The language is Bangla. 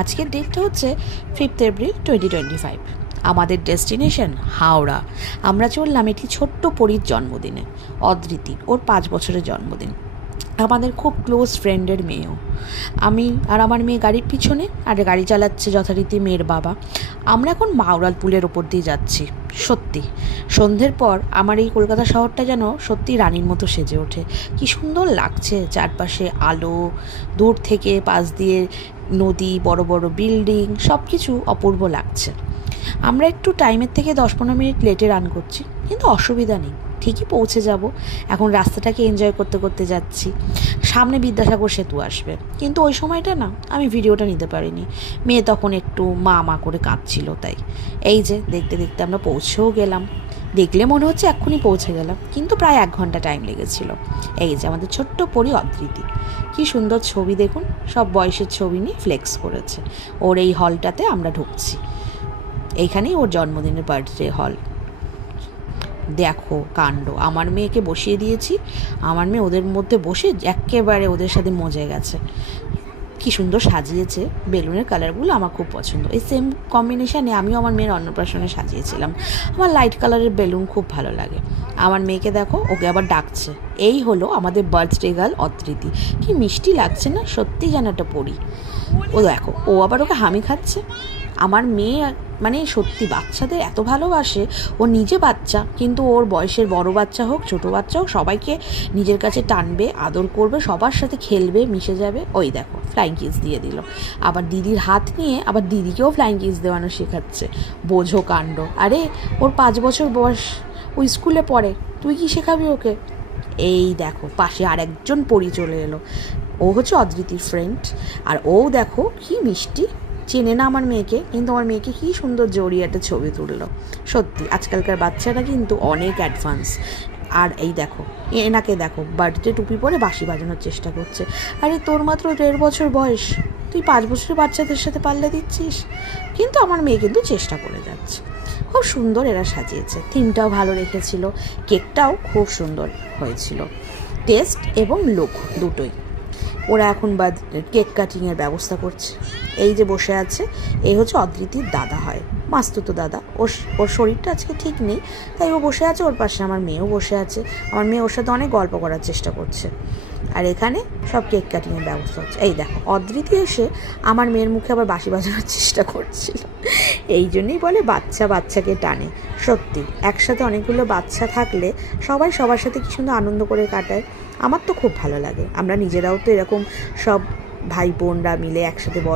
আজকের ডেটটা হচ্ছে 5 এপ্রিল 2025। আমাদের ডেস্টিনেশন হাওড়া। আমরা চললাম একটি ছোট্ট পরীর জন্মদিনে, অদ্রিতি, ওর 5 বছরের জন্মদিন। আমাদের খুব ক্লোজ ফ্রেন্ডের মেয়েও। আমি আর আমার মেয়ে গাড়ির পিছনে, আর গাড়ি চালাচ্ছে যথারীতি মেয়ের বাবা। আমরা এখন মাওরাল পুলের ওপর দিয়ে যাচ্ছি। সত্যি সন্ধ্যের পর আমার এই কলকাতা শহরটা যেন সত্যি রানীর মতো সেজে ওঠে। কি সুন্দর লাগছে, চারপাশে আলো, দূর থেকে পাশ দিয়ে নদী, বড় বড় বিল্ডিং, সব কিছু অপূর্ব লাগছে। আমরা একটু টাইমের থেকে 10-15 মিনিট লেটে রান করছি, কিন্তু অসুবিধা নেই, ঠিকই পৌঁছে যাব। এখন রাস্তাটাকে এনজয় করতে করতে যাচ্ছি। সামনে বিদ্যাসাগর সেতু আসবে, কিন্তু ওই সময়টা না আমি ভিডিওটা নিতে পারিনি। মেয়ে তখন একটু মা করে কাঁদছিল, তাই। এই যে দেখতে দেখতে আমরা পৌঁছেও গেলাম। দেখলে মনে হচ্ছে এক্ষুনি পৌঁছে গেলাম, কিন্তু প্রায় 1 ঘন্টা টাইম লেগেছিল। এই যে আমাদের ছোট্ট পরী অদ্রিতি, কি সুন্দর ছবি দেখুন, সব বয়সের ছবি নিয়ে ফ্লেক্স করেছে। ওর এই হলটাতে আমরা ঢুকছি, এইখানেই ওর জন্মদিনের বার্থডে হল। দেখো কাণ্ড, আমার মেয়েকে বসিয়ে দিয়েছি, আমার মেয়ে ওদের মধ্যে বসে একেবারে ওদের সাথে মজে গেছে। কি সুন্দর সাজিয়েছে, বেলুনের কালারগুলো আমার খুব পছন্দ। এই সেম কম্বিনেশানে আমিও আমার মেয়ের অন্নপ্রাশনে সাজিয়েছিলাম। আমার লাইট কালারের বেলুন খুব ভালো লাগে। আমার মেয়েকে দেখো, ওকে আবার ডাকছে। এই হলো আমাদের বার্থডে গার্ল অদ্রিতি। কি মিষ্টি লাগছে না, সত্যি যেন একটা পরি। ও দেখো, ও আবার ওকে হামি খাচ্ছে। আমার মেয়ে মানে সত্যি বাচ্চাদের এত ভালোবাসে। ও নিজে বাচ্চা, কিন্তু ওর বয়সের বড় বাচ্চা হোক ছোট বাচ্চা হোক, সবাইকে নিজের কাছে টানবে, আদর করবে, সবার সাথে খেলবে, মিশে যাবে। ওই দেখো ফ্লাইং কিস দিয়ে দিল। আবার দিদির হাত নিয়ে আবার দিদিকেও ফ্লাইং কিস দেওয়ানো শেখাচ্ছে। বোঝো কাণ্ড। আরে ওর 5 বছর বয়স, ও স্কুলে পড়ে, তুই কি শেখাবি ওকে? এই দেখো পাশে আর একজন পরি চলে এলো। ও হচ্ছে অদ্রিতির ফ্রেন্ড। আর ও দেখো কি মিষ্টি, চেনে না আমার মেয়েকে, কিন্তু আমার মেয়েকে কী সুন্দর জড়িয়ে একটা ছবি তুললো। সত্যি আজকালকার বাচ্চারা কিন্তু অনেক অ্যাডভান্স। আর এই দেখো, এনাকে দেখো বার্থডে টুপি পরে বাঁশি বাজানোর চেষ্টা করছে। আরে তোর মাত্র 1.5 বছর বয়স, তুই 5 বছরের বাচ্চাদের সাথে পাল্লা দিচ্ছিস? কিন্তু আমার মেয়ে কিন্তু চেষ্টা করে যাচ্ছে। খুব সুন্দর এরা সাজিয়েছে, থিমটাও ভালো রেখেছিল, কেকটাও খুব সুন্দর হয়েছিল। টেস্ট এবং লুক দুটোই। ওরা এখন কেক কাটিংয়ের ব্যবস্থা করছে। এই যে বসে আছে, এই হচ্ছে অদ্রিতির দাদা হয়, মাস্তুতো দাদা। ওর শরীরটা আজকে ঠিক নেই, তাই ও বসে আছে। ওর পাশে আমার মেয়েও বসে আছে। আমার মেয়ে ওর সাথে অনেক গল্প করার চেষ্টা করছে। আর এখানে সব কেক কাটিংয়ের ব্যবস্থা হচ্ছে। এই দেখো অদ্রিতি এসে আমার মেয়ের মুখে আবার বাঁশি বাজানোর চেষ্টা করছিল। এই জন্যই বলে বাচ্চা বাচ্চাকে টানে। সত্যি একসাথে অনেকগুলো বাচ্চা থাকলে সবাই সবার সাথে কি সুন্দর আনন্দ করে কাটায়। আমার তো খুব ভালো লাগে। আমরা নিজেরাও তো এরকম সব ভাই বোনরা মিলে একসাথে